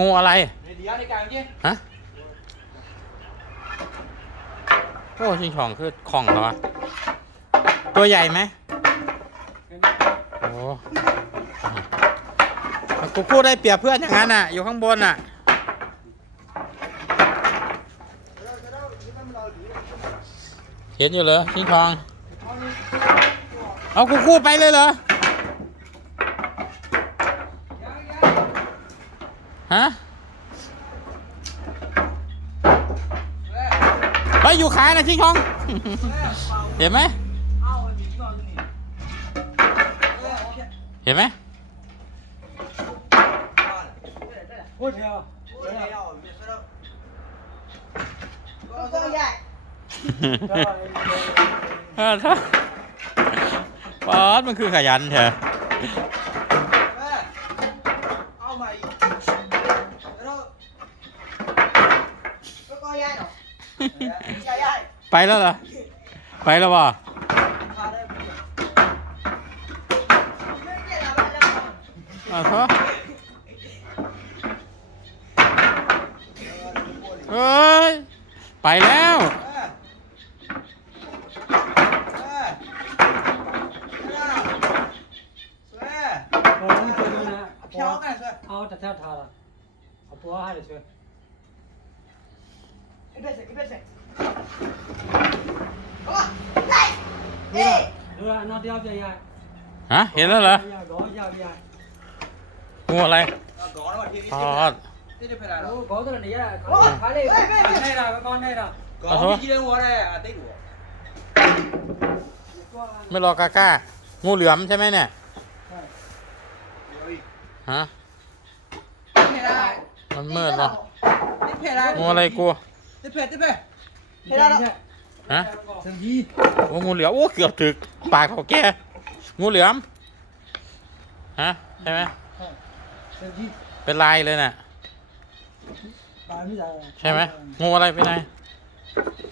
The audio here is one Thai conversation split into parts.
งูอะไร Này đi ăn đi càng chứ ฮะโอ้ชิงช่องคือของเหรอวะตัวใหญ่ไหมโอ้กูพูดได้เปรียบเพื่อนอย่างนั้นอะ อยู่ข้างบนอะเห็นอยู่เหรอชิงช่อง เอากูคู่ไปเลยเหรอ ฮะเฮ้ยอยู่ขายนะชิงช่อง เห็นไหมเห็นไหม Ôi theo. Cô dạy เออถ้าป๊อดมันคือขยันเถอะ Ao mày Đó ไปแล้วเหรอ ไปแล้ววะอะบ้ะเฮ้ย ไปแล้วเอ，าแต่แถวทาละเอาปัวให้เลยช่ว dài. งูอะไร Đó nó bảo thiên đi ป๊ tiếp อ này ด Tiếp đi phải là nó Ồ, có cái này à, Ủa? có cái này. Ê, ê, ê. Đây là, con đây là. Có À, thôi. cái chi lên mua đây à tích của ไม่รอกาก้า งูเหลือมใช่ไหมเนี่ย Rồi ฮะ Tiếp phải lại มันมืดเหรอ Tiếp phải lại งูอะไรกู Tiếp phải tiếp phải Thế ra đâu? ฮะ Sừng gì? โอ้งูเหลือมโอ้เกือบถึกปากเขาแก่งูเหลือมฮะใช่ไหม Sừng gì? เป็นลายเลยน่ะ Bà mới ra. ใช่ไหมงูอะไรเป็นไง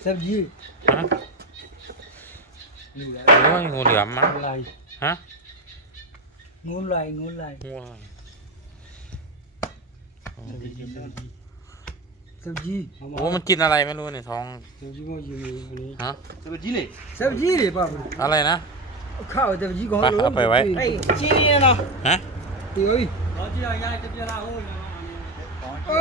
Sừng gì? ฮะโอ้ยงูเหลือมมั้ง Ngôn lại. ฮะ Ngôn lại, ngôn lại. งูอะไร Sừng gì? โอ้มันกินอะไรไม่รู้ในท้อง Sừng gì bao nhiêu này? ฮะ Tiếp phải chi này Sừng gì đấy bà? อะไรนะ Khảo sừng gì có Bà, lỗ bà phải vậy. mà. Ê Chi nào ฮะ Thì ơi. Đó chỉ là dài, cái kia là ôi. Có